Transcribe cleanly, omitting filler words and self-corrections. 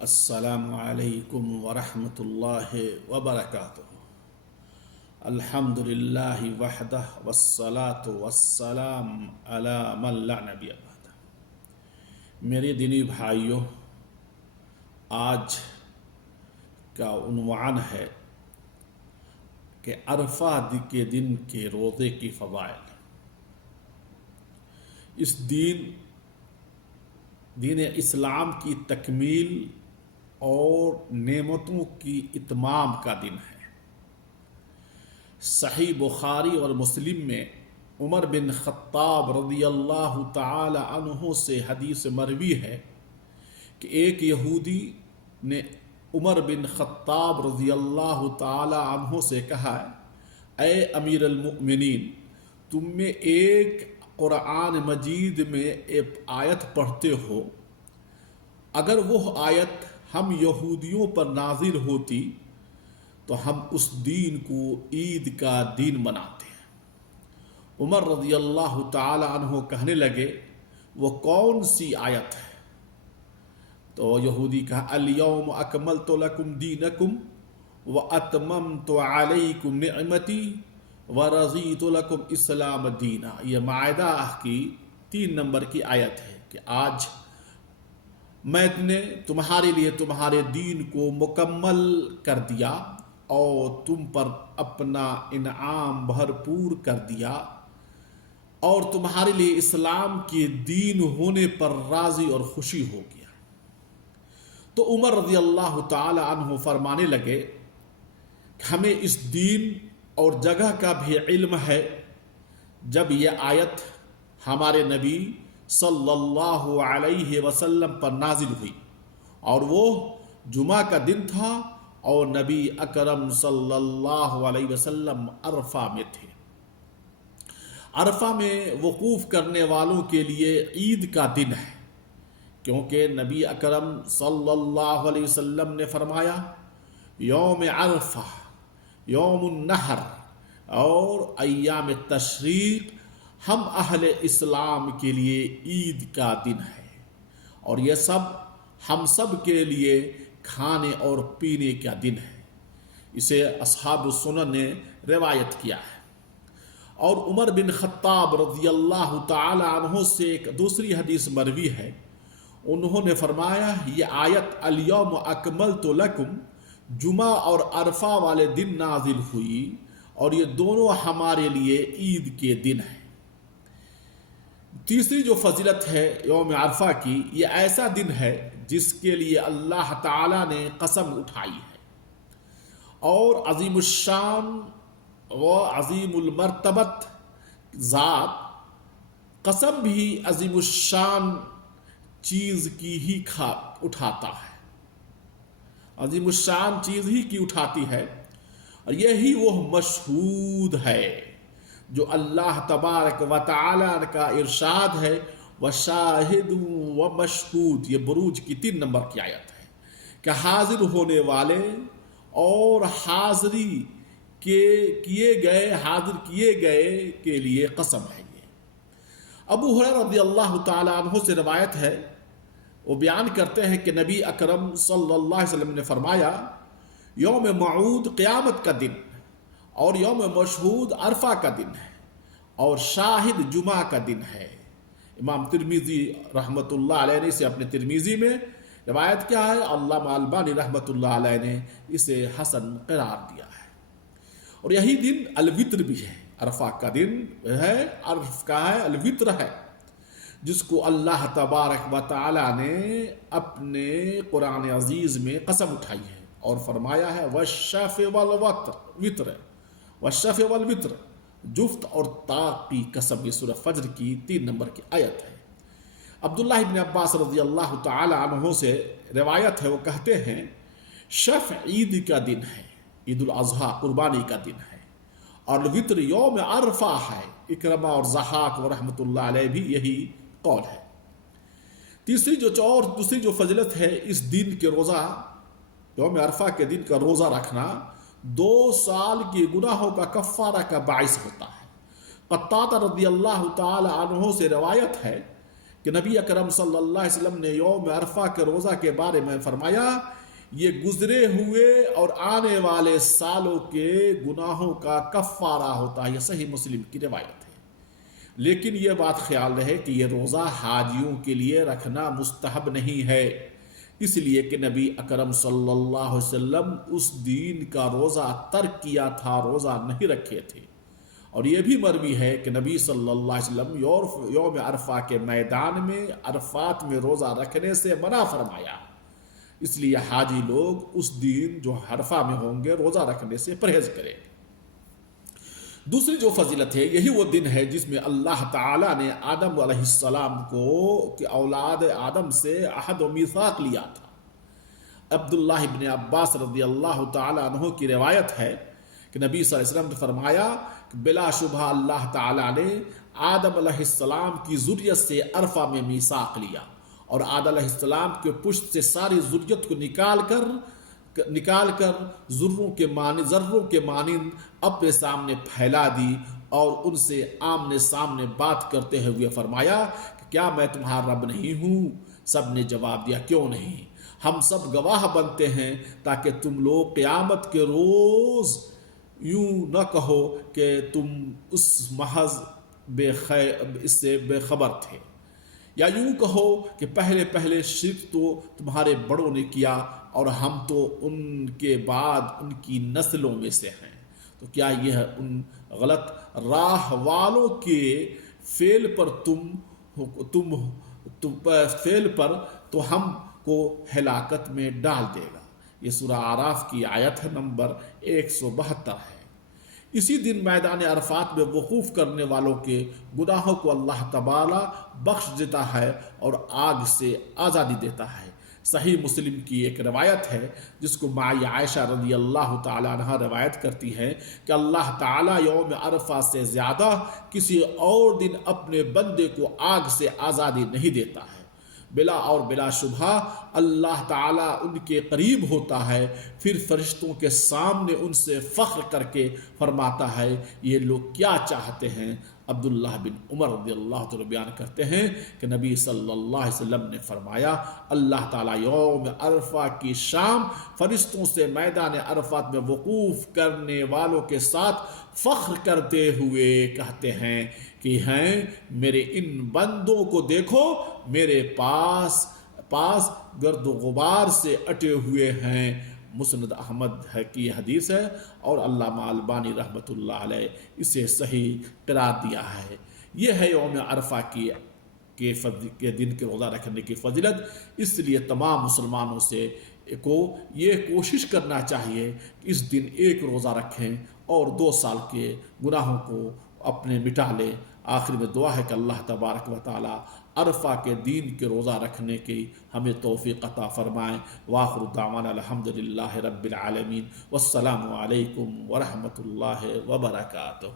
السلام علیکم ورحمۃ اللہ وبرکاتہ۔ الحمد للہ وحدہ والصلاة والسلام علی من لا نبی بعدہ۔ میرے دینی بھائیوں، آج کا عنوان ہے کہ عرفہ کے دن کے روزے کی فضائل۔ اس دین اسلام کی تکمیل اور نعمتوں کی اتمام کا دن ہے۔ صحیح بخاری اور مسلم میں عمر بن خطاب رضی اللہ تعالی عنہ سے حدیث مروی ہے کہ ایک یہودی نے عمر بن خطاب رضی اللہ تعالی عنہ سے کہا، اے امیر المؤمنین، تم میں ایک قرآن مجید میں ایک آیت پڑھتے ہو، اگر وہ آیت ہم یہودیوں پر نازل ہوتی تو ہم اس دین کو عید کا دن مناتے ہیں۔ عمر رضی اللہ تعالی عنہ کہنے لگے، وہ کون سی آیت ہے؟ تو یہودی کہا، الیوم اکملت لکم دینکم واتممت علیکم نعمتی ورضیت لکم اسلام دینا۔ یہ مائدہ کی 3 نمبر کی آیت ہے کہ آج میں نے تمہارے لیے تمہارے دین کو مکمل کر دیا اور تم پر اپنا انعام بھرپور کر دیا اور تمہارے لیے اسلام کے دین ہونے پر راضی اور خوشی ہو گیا۔ تو عمر رضی اللہ تعالی عنہ فرمانے لگے کہ ہمیں اس دین اور جگہ کا بھی علم ہے جب یہ آیت ہمارے نبی صلی اللہ علیہ وسلم پر نازل ہوئی، اور وہ جمعہ کا دن تھا اور نبی اکرم صلی اللہ علیہ وسلم عرفہ میں تھے۔ عرفہ میں وقوف کرنے والوں کے لیے عید کا دن ہے، کیونکہ نبی اکرم صلی اللہ علیہ وسلم نے فرمایا، یوم عرفہ، یوم النحر اور ایام تشریق ہم اہل اسلام کے لیے عید کا دن ہے، اور یہ سب ہم سب کے لیے کھانے اور پینے کا دن ہے۔ اسے اصحاب السنن نے روایت کیا ہے۔ اور عمر بن خطاب رضی اللہ تعالی عنہ سے ایک دوسری حدیث مروی ہے، انہوں نے فرمایا، یہ آیت الیوم اکملت لکم جمعہ اور عرفہ والے دن نازل ہوئی، اور یہ دونوں ہمارے لیے عید کے دن ہیں۔ تیسری جو فضیلت ہے یوم عرفہ کی، یہ ایسا دن ہے جس کے لیے اللہ تعالیٰ نے قسم اٹھائی ہے، اور عظیم الشان و عظیم المرتبت ذات قسم بھی عظیم الشان چیز کی ہی اٹھاتا ہے، عظیم الشان چیز ہی کی اٹھاتی ہے، اور یہی وہ مشہود ہے جو اللہ تبارک و تعالی کا ارشاد ہے، وشاہد و مشہود۔ یہ بروج کی 3 نمبر کی آیت ہے کہ حاضر ہونے والے اور حاضری حاضر کیے گئے کے لیے قسم ہے۔ یہ ابو ہریرہ رضی اللہ تعالی عنہ سے روایت ہے، وہ بیان کرتے ہیں کہ نبی اکرم صلی اللہ علیہ وسلم نے فرمایا، یوم موعود قیامت کا دن اور یوم مشہود عرفہ کا دن ہے، اور شاہد جمعہ کا دن ہے۔ امام ترمذی رحمۃ اللہ علیہ نے اسے اپنے ترمذی میں روایت کیا ہے، علامہ البانی رحمۃ اللہ علیہ نے اسے حسن قرار دیا ہے۔ اور یہی دن الوتر بھی ہے، عرفہ کا دن ہے، عرف کا ہے، الوتر ہے، جس کو اللہ تبارک و تعالی نے اپنے قرآن عزیز میں قسم اٹھائی ہے اور فرمایا ہے، والشفع والوتر، والشفع والوتر، جفت اور طاق کی قسم۔ یہ سورہ فجر کی 3 نمبر کی آیت ہے۔ عبداللہ ابن عباس رضی اللہ تعالی عنہ سے روایت ہے، وہ کہتے ہیں، شفع عید کا دن ہے، عید الاضحیٰ قربانی کا دن ہے، اور الوتر یوم عرفہ ہے۔ اکرمہ اور ضحاک و رحمۃ اللہ علیہ بھی یہی قول ہے۔ دوسری جو فضیلت ہے اس دن کے روزہ، یوم عرفہ کے دن کا روزہ رکھنا 2 سال کے گناہوں کا کفارہ کا باعث ہوتا ہے۔ قطادہ رضی اللہ تعالی عنہ سے روایت ہے کہ نبی اکرم صلی اللہ علیہ وسلم نے یوم عرفہ کے روزہ کے بارے میں فرمایا یہ گزرے ہوئے اور آنے والے سالوں کے گناہوں کا کفارہ ہوتا ہے۔ یہ صحیح مسلم کی روایت ہے۔ لیکن یہ بات خیال رہے کہ یہ روزہ حاجیوں کے لیے رکھنا مستحب نہیں ہے، اس لیے کہ نبی اکرم صلی اللہ علیہ وسلم اس دین کا روزہ ترک کیا تھا، روزہ نہیں رکھے تھے۔ اور یہ بھی مروی ہے کہ نبی صلی اللہ علیہ وسلم یوم عرفہ کے میدان میں عرفات میں روزہ رکھنے سے منع فرمایا، اس لیے حاجی لوگ اس دن جو عرفہ میں ہوں گے روزہ رکھنے سے پرہیز کریں۔ دوسری جو فضیلت ہے، یہی وہ دن ہے جس میں اللہ تعالیٰ نے آدم علیہ السلام کو کہ اولاد آدم سے عہد و میثاق لیا تھا۔ عبداللہ ابن عباس رضی اللہ تعالیٰ عنہ کی روایت ہے کہ نبی صلی اللہ علیہ وسلم نے فرمایا کہ بلا شبہ اللہ تعالیٰ نے آدم علیہ السلام کی ذریت سے عرفہ میں میثاق لیا، اور آدم علیہ السلام کے پشت سے ساری ذریت کو نکال کر ذروں کے مانند اپنے سامنے پھیلا دی، اور ان سے آمنے سامنے بات کرتے ہوئے فرمایا کہ کیا میں تمہارا رب نہیں ہوں؟ سب نے جواب دیا کیوں نہیں، ہم سب گواہ بنتے ہیں تاکہ تم لوگ قیامت کے روز یوں نہ کہو کہ تم اس محض اس سے بے خبر تھے، یا یوں کہو کہ پہلے شرک تو تمہارے بڑوں نے کیا اور ہم تو ان کے بعد ان کی نسلوں میں سے ہیں۔ تو کیا یہ ان غلط راہ والوں کے فعل پر فعل پر تو ہم کو ہلاکت میں ڈال دے گا۔ یہ سورہ اعراف کی آیت نمبر 172 ہے۔ اسی دن میدان عرفات میں وقوف کرنے والوں کے گناہوں کو اللہ تعالیٰ بخش دیتا ہے اور آگ سے آزادی دیتا ہے۔ صحیح مسلم کی ایک روایت ہے جس کو مائی عائشہ رضی اللہ تعالیٰ عنہ روایت کرتی ہے کہ اللہ تعالیٰ یوم عرفہ سے زیادہ کسی اور دن اپنے بندے کو آگ سے آزادی نہیں دیتا ہے۔ بلا شبہ اللہ تعالیٰ ان کے قریب ہوتا ہے، پھر فرشتوں کے سامنے ان سے فخر کر کے فرماتا ہے یہ لوگ کیا چاہتے ہیں۔ عبداللہ بن عمر رضی اللہ عنہ بیان کرتے ہیں کہ نبی صلی اللہ علیہ وسلم نے فرمایا اللہ تعالیٰ یوم عرفہ کی شام فرشتوں سے میدان عرفات میں وقوف کرنے والوں کے ساتھ فخر کرتے ہوئے کہتے ہیں کہ ہیں میرے ان بندوں کو دیکھو، میرے پاس گرد و غبار سے اٹے ہوئے ہیں۔ مسند احمد ہے کی حدیث ہے، اور علامہ البانی رحمۃ اللہ علیہ اسے صحیح قرار دیا ہے۔ یہ ہے یوم عرفہ کے دن کے روزہ رکھنے کی فضیلت۔ اس لیے تمام مسلمانوں سے کو یہ کوشش کرنا چاہیے کہ اس دن ایک روزہ رکھیں اور 2 سال کے گناہوں کو اپنے مٹا لیں۔ آخر میں دعا ہے کہ اللہ تبارک و تعالی عرفہ کے دین کے روزہ رکھنے کی ہمیں توفیق عطا فرمائیں۔ وآخر دعوانا الحمدللہ رب العالمین، والسلام علیکم ورحمۃ اللہ وبرکاتہ۔